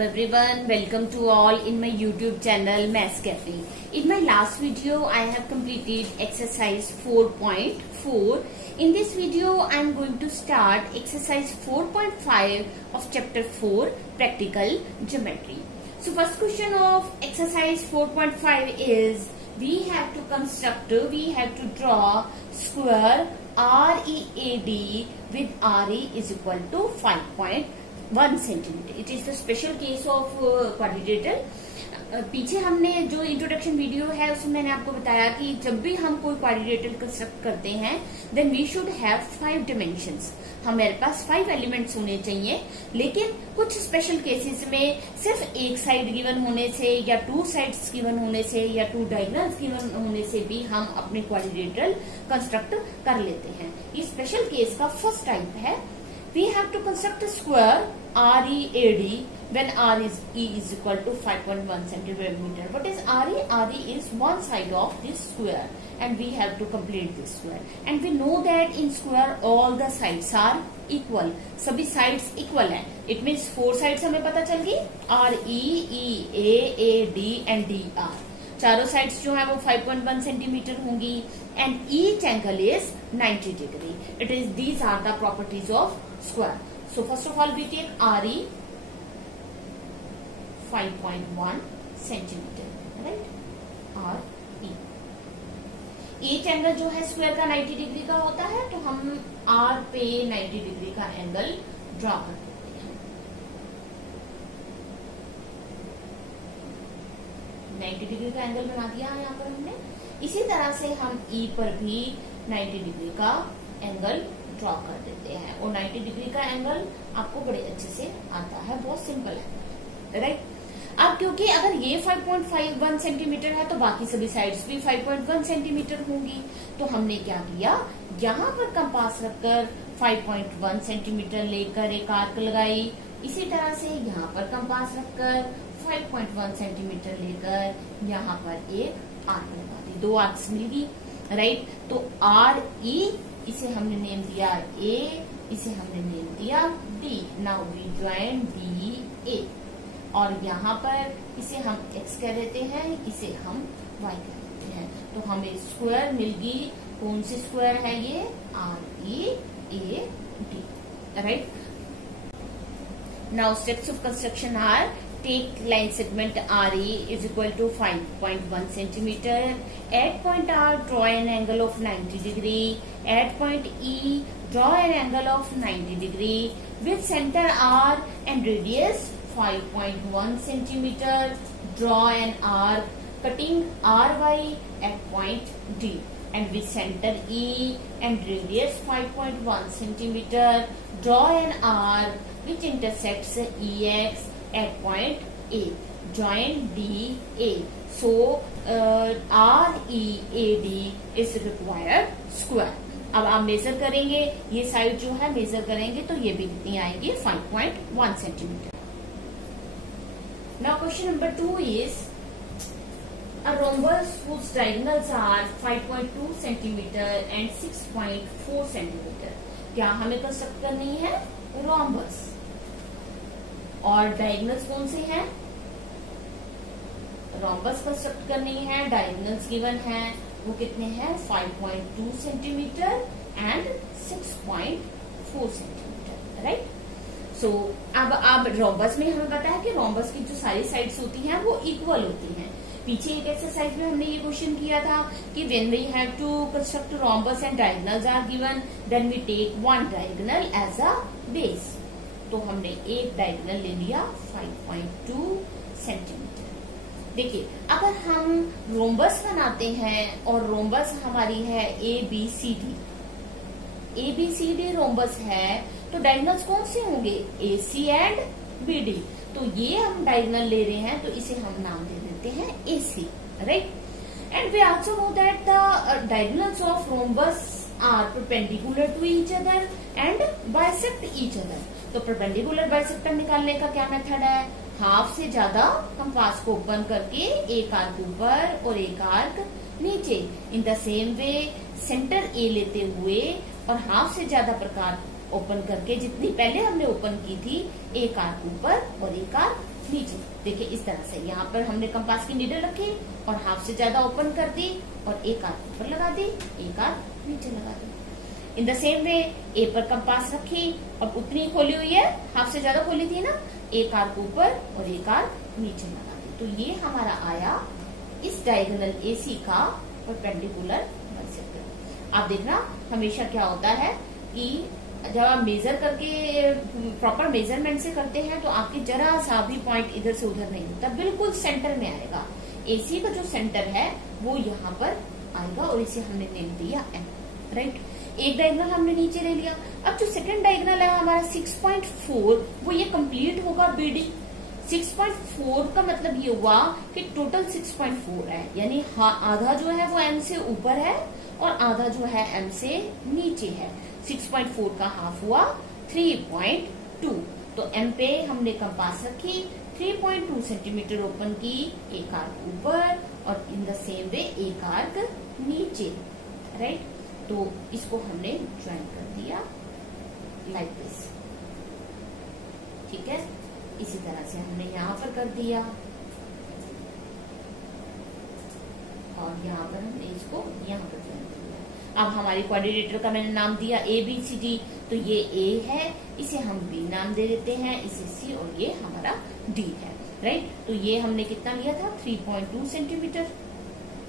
everyone, welcome to all in my YouTube channel Maths Cafe. In my last video I have completed exercise 4.4. In this video I am going to start exercise 4.5 of chapter 4 practical geometry. So first question of exercise 4.5 is we have to draw square READ with RE is equal to 5.1 centimetre. It is the special case of quadrilateral. पीछे हमने जो introduction video है उसमें मैंने आपको बताया कि जब भी हम कोई क्वाड्रिलेटरल कंस्ट्रक्ट करते हैं then we should have 5 dimensions. हमारे पास 5 एलिमेंट्स होने चाहिए. लेकिन कुछ स्पेशल केसेस में सिर्फ एक साइड गिवन होने से या 2 साइड्स गिवन होने से या 2 डायगोनल्स गिवन होने से भी हम अपने क्वाड्रिलेटरल कंस्ट्रक्ट कर लेते हैं. इस स्पेशल केस का फर्स्ट टाइप है we have to construct a square READ when RE is equal to 5.1 centimeter. What is RE? RE is one side of this square and we have to complete this square. And we know that in square all the sides are equal. सभी sides equal है. It means 4 sides हमें पता चल गई. RE, EA, AD and DR. चारों sides जो है वो 5.1 सेंटीमीटर होंगी and each angle is 90 degree. It is these are the properties of square. So first of all we take RE 5.1 centimeter, right? RE. Each angle जो है square का 90 degree का होता है तो हम R पे 90 डिग्री का एंगल ड्रॉ कर देते हैं. 90 डिग्री का एंगल बना दिया है यहाँ पर हमने. इसी तरह से हम E पर भी 90 डिग्री का एंगल ड्रॉ कर देते हैं और 90 डिग्री का एंगल आपको बड़े अच्छे से आता है. बहुत सिंपल है, राइट? अब क्योंकि अगर ये 5.51 सेंटीमीटर है तो बाकी सभी साइड्स भी 5.1 सेंटीमीटर होंगी. तो हमने क्या किया, यहाँ पर कंपास रखकर 5.1 सेंटीमीटर लेकर एक आर्क लगाई. इसी तरह से यहाँ पर कंपास रखकर 5.1 सेंटीमीटर लेकर यहाँ पर एक आर्क लगा दी. 2 आर्क्स मिल गई, राइट? तो RE इसे हमने नेम दिया A, इसे हमने नेम दिया D. Now we join DA और यहाँ पर इसे हम X कह देते हैं, इसे हम Y कह देते हैं. तो हमें स्क्वायर मिल गई. कौन सी स्क्वायर है ये? READ, right? Now steps of construction are take line segment RE is equal to 5.1 centimeter. At point R, draw an angle of 90 degree. At point E, draw an angle of 90 degree. With center R and radius 5.1 centimeter, draw an arc cutting RY at point D. And with center E and radius 5.1 centimeter, draw an arc which intersects EX at point A. Join DA. So READ is required square. अब आप measure करेंगे, ये side जो है major करेंगे तो ये भी कितनी आएगी? 5.1 centimetre. Now question number 2 is a rhombus whose diagonals are 5.2 centimeter and 6.4 centimeter. क्या हमें कंस्ट्रक्ट करनी है? रोम्बस. और डायगोनल्स कौन से हैं? रोम्बस कंस्ट्रक्ट करनी है. डायगोनल्स गिवन है वो कितने हैं? 5.2 सेंटीमीटर एंड 6.4 सेंटीमीटर, राइट? सो अब रोम्बस में हमें पता है कि रोम्बस की जो सारी साइड्स होती हैं वो इक्वल होती हैं. पीछे एक एक्सरसाइज में हमने ये क्वेश्चन किया था कि when we have to construct rhombus and diagonals are given then we take one diagonal as a base. तो हमने एक डायगोनल ले लिया 5.2 सेंटीमीटर. देखिए अगर हम रोम्बस बनाते हैं और रोम्बस हमारी है ABCD. ABCD रोम्बस है तो डायगोनल्स कौन से होंगे? AC and BD. तो ये हम डायगोनल ले रहे हैं तो इसे हम नाम दे देते हैं AC, right? And we also know that the diagonals of rhombus are perpendicular to each other and bisect each other. तो परपेंडिकुलर बाइसेक्टर निकालने का क्या मेथड है? हाफ से ज्यादा कंपास को ओपन करके एक आर्क ऊपर और एक आर्क नीचे. In the same way centre A लेते हुए और हाफ से ज्यादा प्रकार ओपन करके जितनी पहले हमने ओपन की थी एक आर्क ऊपर और एक आर्क नीचे। देखिए इस तरह से यहाँ पर हमने कंपास की नीडल रखी और हाफ से ज्यादा ओपन कर दी और एक आर्क ऊपर लगा दी, एक आर्क नीचे लगा दी। इन द सेम वे ए पर कंपास रखी और उतनी खोली हुई है, हाफ से ज्यादा खोली थी ना, एक आर्क ऊपर और एक आर्क नीचे लगा दी। तो ये हमारा आया इस डायगोनल AC का परपेंडिकुलर बाइसेक्टर। आप देखना हमेशा क्या होता है कि जब आप मेजर करके प्रॉपर मेजरमेंट से करते हैं तो आपकी जरा सा भी पॉइंट इधर से उधर नहीं होता, बिल्कुल सेंटर में आएगा। AC का जो सेंटर है वो यहाँ पर आएगा और इसे हमने नेम दिया M, राइट। एक डायगोनल हमने नीचे ले लिया। अब जो सेकंड डायगोनल है हमारा 6.4 वो ये कंप्लीट होगा BD। 6.4 का मतलब ये हुआ कि टोटल 6.4 है, यानी आधा जो है वो M से ऊपर है और आधा जो है M से नीचे है। 6.4 का हाफ हुआ 3.2। तो M पे हमने कंपास रखी, 3.2 सेंटीमीटर ओपन की, एक आर्क ऊपर और इन द सेम वे एक आर्क नीचे, राइट। तो इसको हमने ज्वाइन कर दिया लाइक दिस, ठीक है। इसी तरह से हमने यहाँ पर कर दिया और यहाँ पर हमने इसको यहाँ पर ज्वाइन कर दिया। अब हमारी क्वाड्रिलेटरल का मैंने नाम दिया ABCD, तो ये A है, इसे हम B नाम दे देते हैं, इसे C और ये हमारा D है, राइट। तो ये हमने कितना लिया था 3.2 सेंटीमीटर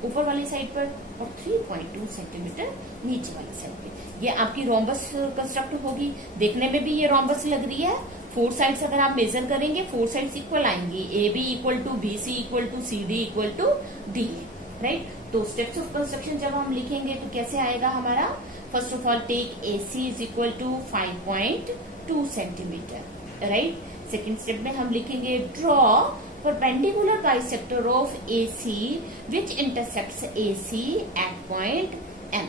ऊपर वाली साइड पर और 3.2 सेंटीमीटर नीचे वाली साइड पे। ये आपकी रोम्बस कंस्ट्रक्ट होगी। देखने में भी ये रोम्बस लग रही है। 4 साइड्स अगर आप मेजर करेंगे 4 साइड्स इक्वल आएंगी, AB equal to BC equal to CD equal to D, right. तो स्टेप्स ऑफ कंस्ट्रक्शन जब हम लिखेंगे तो कैसे आएगा हमारा, first of all take AC is equal to 5.2 centimetre, right. Second step में हम लिखेंगे draw perpendicular bisector of AC which intersects AC at point M,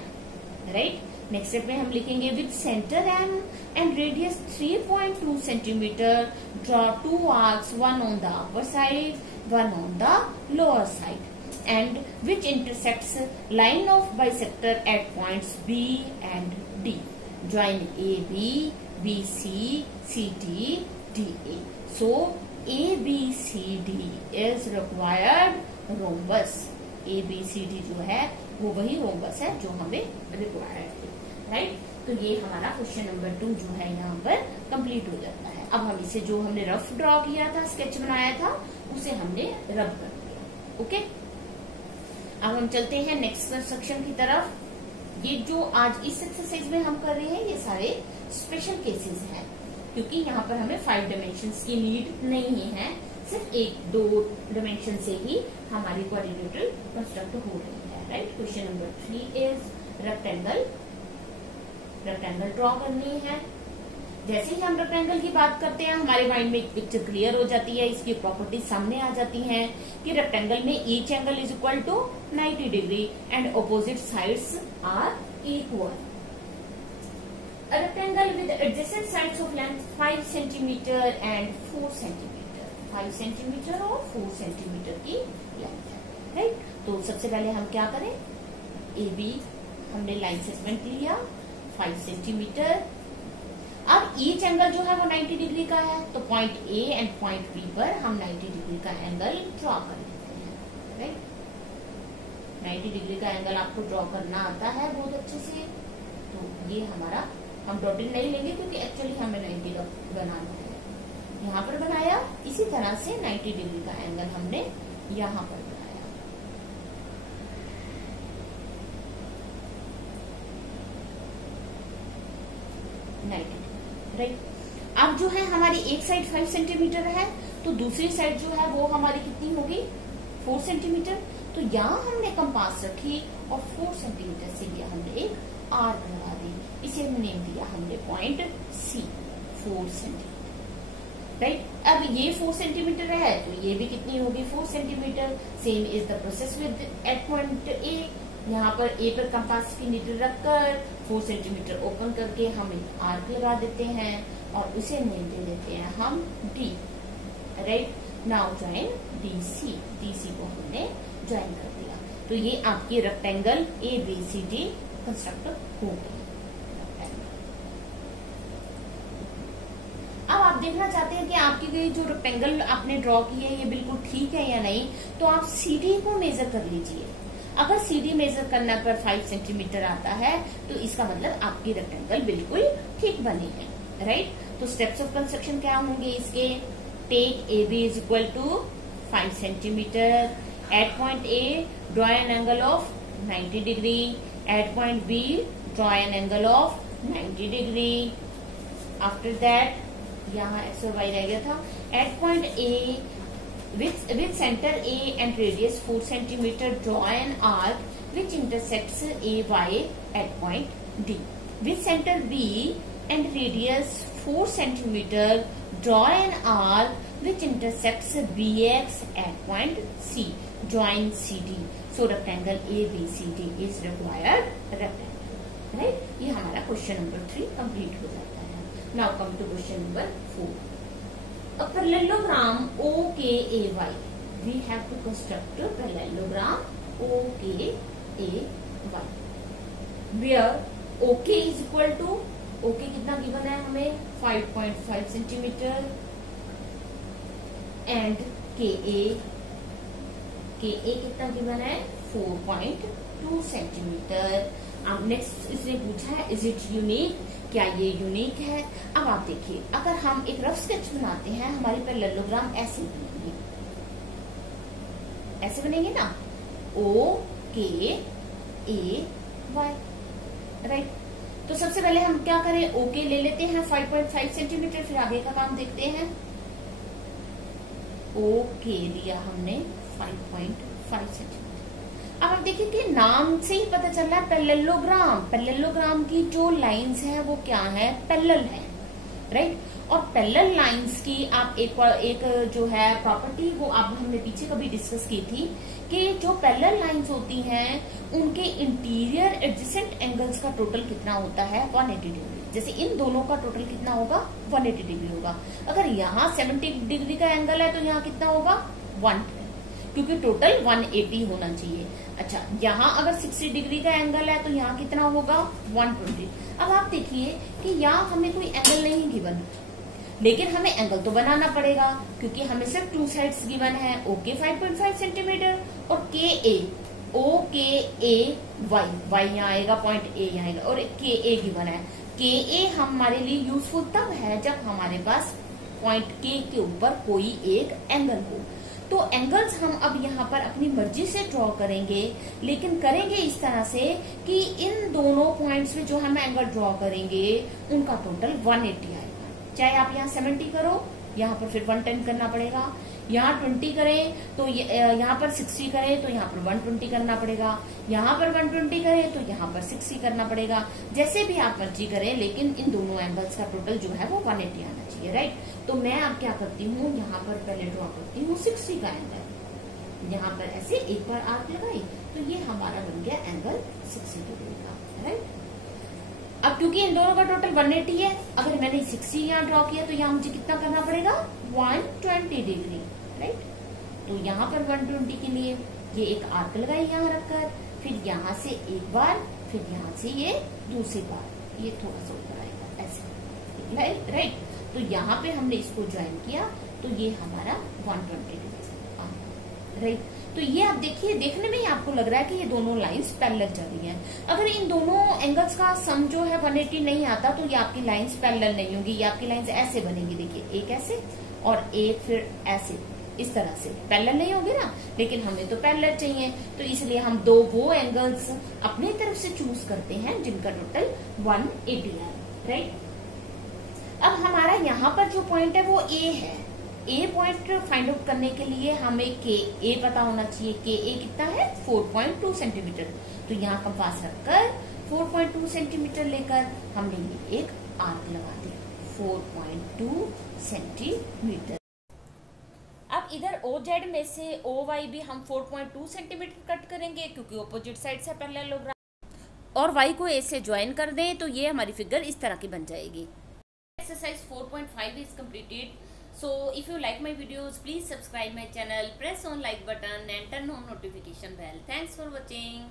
right. Next step में हम लिखेंगे with center M and radius 3.2 centimeter draw 2 arcs, one on the upper side, one on the lower side, and which intersects line of bisector at points B and D. Join AB, BC, CD, DA. So ABCD is required rhombus। ABCD जो है वो वही rhombus है जो हमें required है, right. तो ये हमारा क्वेश्चन नंबर 2 जो है यहाँ पर कंप्लीट हो जाता है। अब हम इसे जो हमने रफ ड्रॉ किया था, स्केच बनाया था, उसे हमने रब कर दिया, ओके। अब हम चलते हैं नेक्स्ट कंस्ट्रक्शन की तरफ। ये जो आज इस एक्सरसाइज में हम कर रहे हैं ये सारे स्पेशल केसेस हैं, क्योंकि यहाँ पर हमें 5 डायमेंशंस की नीड नहीं है, सिर्फ 1-2 डायमेंशन से ही हमारी क्वाड्रिलेटरल कंस्ट्रक्ट हो रही है, right. Question number 3 is rectangle. Rectangle draw करनी है। जैसे ही हम रेक्टेंगल की बात करते हैं हमारे माइंड में एक पिक्चर क्लियर हो जाती है, इसकी प्रॉपर्टीज सामने आ जाती हैं कि रेक्टेंगल में each angle is equal to 90 degree and opposite sides are equal. A rectangle with adjacent sides of length 5 centimeter and 4 centimeter, 5 centimeter और 4 centimeter की लेंथ है, राइट। तो सबसे पहले हम क्या करें, AB हमने लाइन सेगमेंट लिया 5 सेंटीमीटर। अब ईच एंगल जो है वो 90 डिग्री का है, तो point A and point B पर हम 90 डिग्री का एंगल ड्रॉ कर लेते हैं, राइट। 90 डिग्री का एंगल आपको ड्रॉ करना आता है बहुत अच्छे से। तो ये हमारा, हम डॉटेड नहीं लेंगे क्योंकि एक्चुअली हमें 90 का बनाना है। यहाँ पर बनाया, इसी तरह से 90 डिग्री का एंगल हमने यहाँ पर बनाया। राइट। अब जो है हमारी एक साइड 5 सेंटीमीटर है, तो दूसरी साइड जो है वो हमारी कितनी होगी 4 सेंटीमीटर। तो यहाँ हमने कंपास रखी और 4 सेंटीमीटर से ये हमने एक आर्क लगा दी, इसे नेम दिया हमने पॉइंट C, 4 सेंटीमीटर, राइट। अब ये 4 सेंटीमीटर है तो ये भी कितनी होगी 4 centimetre. Same is the process with at point A। यहाँ पर A पर कंपास की नीडल रखकर 4 सेंटीमीटर ओपन करके हम एक आर्क लगा देते हैं और उसे नेम दे देते हैं हम D, right. Now join DC। DC को हमने ज्वाइन कर दिया, तो ये आपकी रेक्टेंगल ABCD कंस्ट्रक्ट हो गई। अब आप देखना चाहते हैं कि आपकी जो रेक्टेंगल आपने ड्रॉ की है ये बिल्कुल ठीक है या नहीं, तो आप CD को मेजर कर लीजिए। अगर CD मेजर करने पर 5 सेंटीमीटर आता है तो इसका मतलब आपकी रेक्टेंगल बिल्कुल ठीक बनी है, राइट। तो स्टेप्स ऑफ कंस्ट्रक्शन क्या होंगे इसके? Take AB is equal to 5 centimetre. At point A draw an angle of 90 degree. At point B draw an angle of 90 degree. After that यहाँ एक्स और वाई रह गया था। At point A with center A and radius 4 centimeter, draw an arc which intersects AY at point D. With center B and radius 4 centimeter, draw an arc which intersects BX at point C. Join CD. So rectangle ABCD is required rectangle. Right? ये हमारा question number 3 complete हो जाता है। Now come to question number 4. A parallelogram OKAY. We have to construct a parallelogram OKAY, where OK is equal to, OK कितना given है हमें? 5.5 centimetre and KA कितना given है? 4.2 सेंटीमीटर। अब नेक्स्ट इसने पूछा है इज इट यूनिक, क्या ये यूनिक है? अब आप देखिए, अगर हम एक रफ स्केच बनाते हैं हमारी पैरेललोग्राम ऐसे बनेंगे, ऐसे बनेंगे ना, OKAY, राइट। तो सबसे पहले हम क्या करें? OK ले लेते हैं 5.5 सेंटीमीटर, फिर आगे का काम देखते हैं। OK लिया हमने 5.5 सेंटीमीटर। अब आप देखिए कि नाम से ही पता चल रहा है पैरेललोग्राम। पैरेललोग्राम की जो लाइंस हैं वो क्या है? पैरेलल है, राइट। और पैरेलल लाइंस की आप एक जो है प्रॉपर्टी, वो आप हमने पीछे कभी डिस्कस की थी कि जो पैरेलल लाइंस होती हैं उनके इंटीरियर एडजेसेंट एंगल्स का टोटल कितना होता है? 180 डिग्री। जैसे इन दोनों का टोटल कितना होगा? 180 डिग्री होगा। अगर यहाँ 70 डिग्री का एंगल है तो यहाँ कितना होगा? 110, क्योंकि टोटल 180 होना चाहिए। अच्छा, यहाँ अगर 60 डिग्री का एंगल है तो यहाँ कितना होगा? 120। अब आप देखिए कि यहाँ हमें कोई एंगल नहीं गिवन, लेकिन हमें एंगल तो बनाना पड़ेगा क्योंकि हमें सिर्फ 2 साइड्स गिवन है। OK 5.5 सेंटीमीटर और KA, OKAY यहाँ आएगा, पॉइंट A यहाँ आएगा, और KA गिवन है। KA हमारे लिए यूजफुल तब है जब हमारे पास पॉइंट K के ऊपर कोई एक एंगल हो। तो एंगल्स हम अब यहाँ पर अपनी मर्जी से ड्रॉ करेंगे, लेकिन करेंगे इस तरह से कि इन दोनों पॉइंट्स में जो हम एंगल ड्रॉ करेंगे उनका टोटल 180 आएगा। चाहे आप यहाँ 70 करो, यहाँ पर फिर 110 करना पड़ेगा। यहाँ 20 करें तो यहाँ पर 60 करें तो यहाँ पर 120 करना पड़ेगा। यहाँ पर 120 करें तो यहाँ पर 60 करना पड़ेगा। जैसे भी आप मर्जी करें, लेकिन इन दोनों एंगल्स का टोटल जो है वो 180 आना चाहिए, राइट। तो मैं अब क्या करती हूँ, यहाँ पर पहले ड्रॉ करती हूँ 60 का एंगल। यहाँ पर ऐसे एक बार आर्क लगाई तो ये हमारा बन गया एंगल 60 डिग्री का, राइट। अब क्योंकि इन दोनों का टोटल 180 है, अगर मैंने 60 यहाँ ड्रॉ किया तो यहाँ मुझे कितना करना पड़ेगा? 120 डिग्री, राइट। तो यहाँ पर 120 के लिए ये एक आर्क लगाई यहाँ रखकर, फिर यहाँ से एक बार, फिर यहाँ से ये दूसरी बार, ये थोड़ा सा ऊपर आएगा ऐसे, राइट। तो यहाँ पे हमने इसको ज्वाइन किया तो ये हमारा 120 डिग्री, राइट। तो ये आप देखिए, देखने में ही आपको लग रहा है कि ये दोनों लाइंस पैरेलल चल रही हैं। अगर इन दोनों एंगल्स का सम जो है 180 नहीं आता तो ये आपकी लाइंस पैरेलल नहीं होगी, ये आपकी लाइंस ऐसे बनेगी। देखिए, एक ऐसे और एक फिर ऐसे, इस तरह से पैरेलल नहीं होगी ना, लेकिन हमें तो पैरेलल चाहिए, तो इसलिए हम वो एंगल्स अपनी तरफ से चूज करते हैं जिनका टोटल 180 है, राइट। अब हमारा यहाँ पर जो पॉइंट है वो A है। A पॉइंट फाइंड आउट करने के लिए हमें KA पता होना चाहिए। KA कितना है? 4.2 सेंटीमीटर। तो यहाँ कंपास रखकर 4.2 सेंटीमीटर लेकर हमने ये एक आर्क लगा दिया 4.2 सेंटीमीटर। अब इधर OZ में से OY भी हम 4.2 सेंटीमीटर कट करेंगे क्योंकि ऑपोजिट साइड से पैरेललोग्राम, और Y को A से ज्वाइन कर दें तो ये हमारी फिगर इस तरह की बन जाएगी। Exercise 4.5 is completed. So if you like my videos, please subscribe my channel, press on like button and turn on notification bell. Thanks for watching.